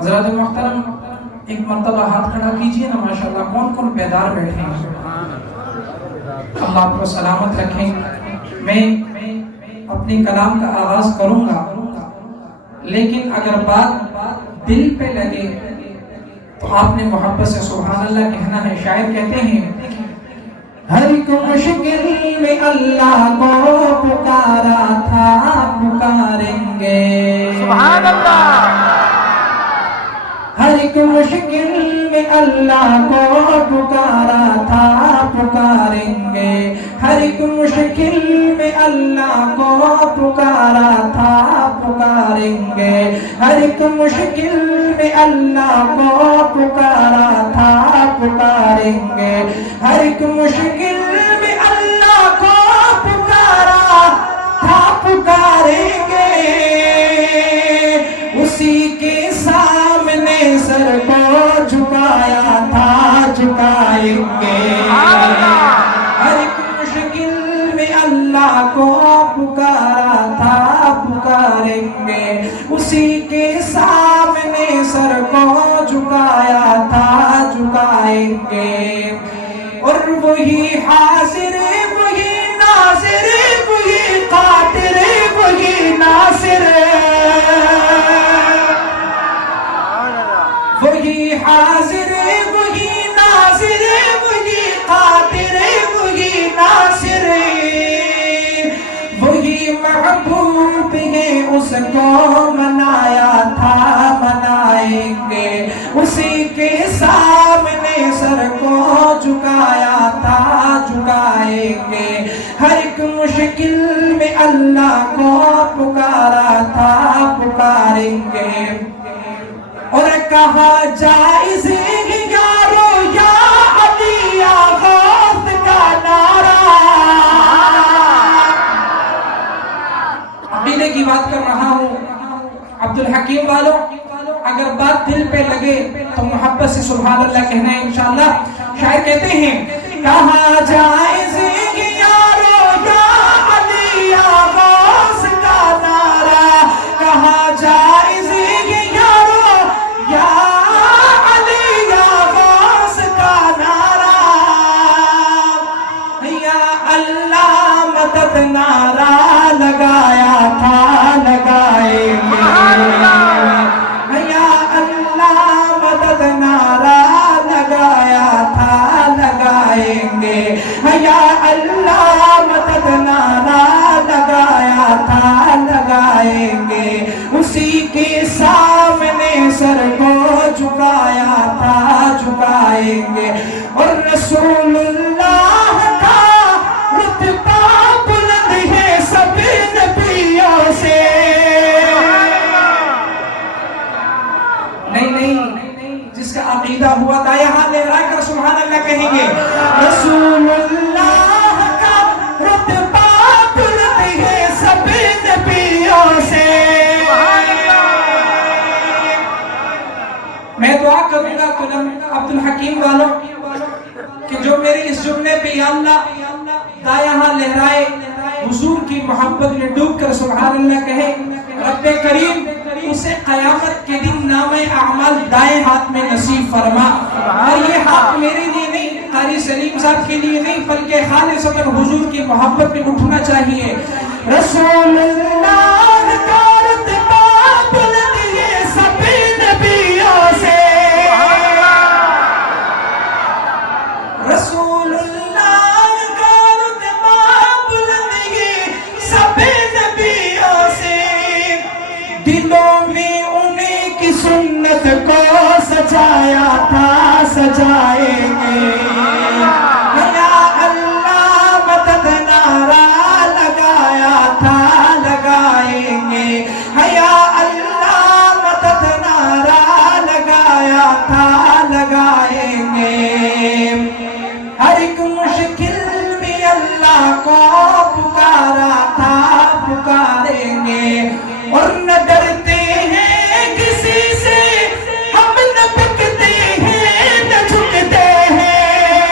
حضرات محترم ایک مرتبہ ہاتھ کھڑا کیجئے نا، ماشاءاللہ کون کون بیدار بیٹھے ہیں؟ اللہ آپ کو سلامت رکھیں۔ میں اپنی کلام کا آغاز کروں گا، لیکن اگر بات دل پہ لگے تو آپ نے محبت سے سبحان اللہ کہنا ہے۔ شاعر کہتے ہیں ہر ایک مشکل میں اللہ کو پکارا تھا، پکاریں گے سبحان اللہ۔ ہر ایک مشکل میں اللہ کو پکارا تھا، پکاریں گے۔ ہر ایک مشکل میں اللہ کو پکارا تھا، پکاریں گے۔ ہر ایک مشکل میں اللہ کو پکارا تھا، پکاریں گے۔ ہر ایک مشکل میں اللہ کو پکارا تھا، پکاریں گے۔ اسی کے سامنے سر کو جھکایا تھا، جھکائیں گے۔ ہر ایک مشکل میں اللہ کو پکارا تھا، پکاریں گے۔ اسی کے سامنے سر کو جھکایا تھا، جھکائیں گے۔ اور وہی حاضر، وہی ناظر، وہی قادر، وہی ناصر، وہی حاضر، وہی ناظر، وہی قادر، وہی ناصر، وہی محبوب ہے، اس کو منایا تھا، منائیں گے۔ اسی کے سامنے سر کو جھکایا تھا، جھکائیں گے۔ ہر ایک مشکل میں اللہ کو پکارا تھا، پکاریں گے۔ اور کہا جائز ہے یارو یا علی یا غوث کا نعرہ۔ عقیدے کی بات کر رہا ہوں عبدالحکیم والوں، اگر بات دل پہ لگے تو محبت سے سبحان اللہ کہنا ہے انشاءاللہ۔ شاعر کہتے ہیں کہا جائز ہے یارو یا علی یا غوث کا نعرہ، کہا جائز ہے یارو یا علی یا غوث کا نعرہ، یا اللہ مدد نعرہ لگایا تھا، لگائیں گے۔ یا اللہ مدد نعرہ لگایا تھا، لگائیں گے۔ یا اللہ مدد نعرہ لگایا تھا، لگائیں گے۔ اسی کے سامنے سر کو جھکایا تھا، جھکائیں گے۔ اور رسول اللہ کا رتبہ بلند ہے سب نبیوں سے۔ نہیں، جس کا عقیدہ ہوا دائیں ہاتھ لہرا کر سبحان اللہ کہیں گے۔ رسول اللہ کا رتبہ بلند ہے سب نبیوں سے۔ میں دعا کروں گا عبدالحکیم والوں کہ جو میرے اس جملے پہ یا اللہ دائیں ہاتھ لہرائے، حضور کی محبت میں ڈوب کر سبحان اللہ کہے، رب کریم اسے قیامت کے دن نامہ اعمال دائیں ہاتھ میں نصیب فرما۔ اور یہ ہاتھ میرے لیے نہیں، قاری سلیم صاحب کے لیے نہیں، بلکہ خالصتاً حضور کی محبت میں اٹھنا چاہیے۔ رسول اللہ کا رتبہ بلند ہے سب نبیوں سے۔ رسول اللہ کا رتبہ بلند ہے سب نبیوں سے۔ دلوں میں انہیں کی سنت کو سجایا تھا، سجائیں گے۔ یا اللہ مدد نعرہ لگایا تھا، لگائیں گے۔ یا اللہ مدد نعرہ لگایا تھا، لگائیں گے۔ ہر ایک مشکل میں اللہ کو پکارا تھا، پکاریں گے۔ اور نہ ڈرتے ہیں کسی سے، ہم نہ بکتے ہیں، نہ جھکتے ہیں۔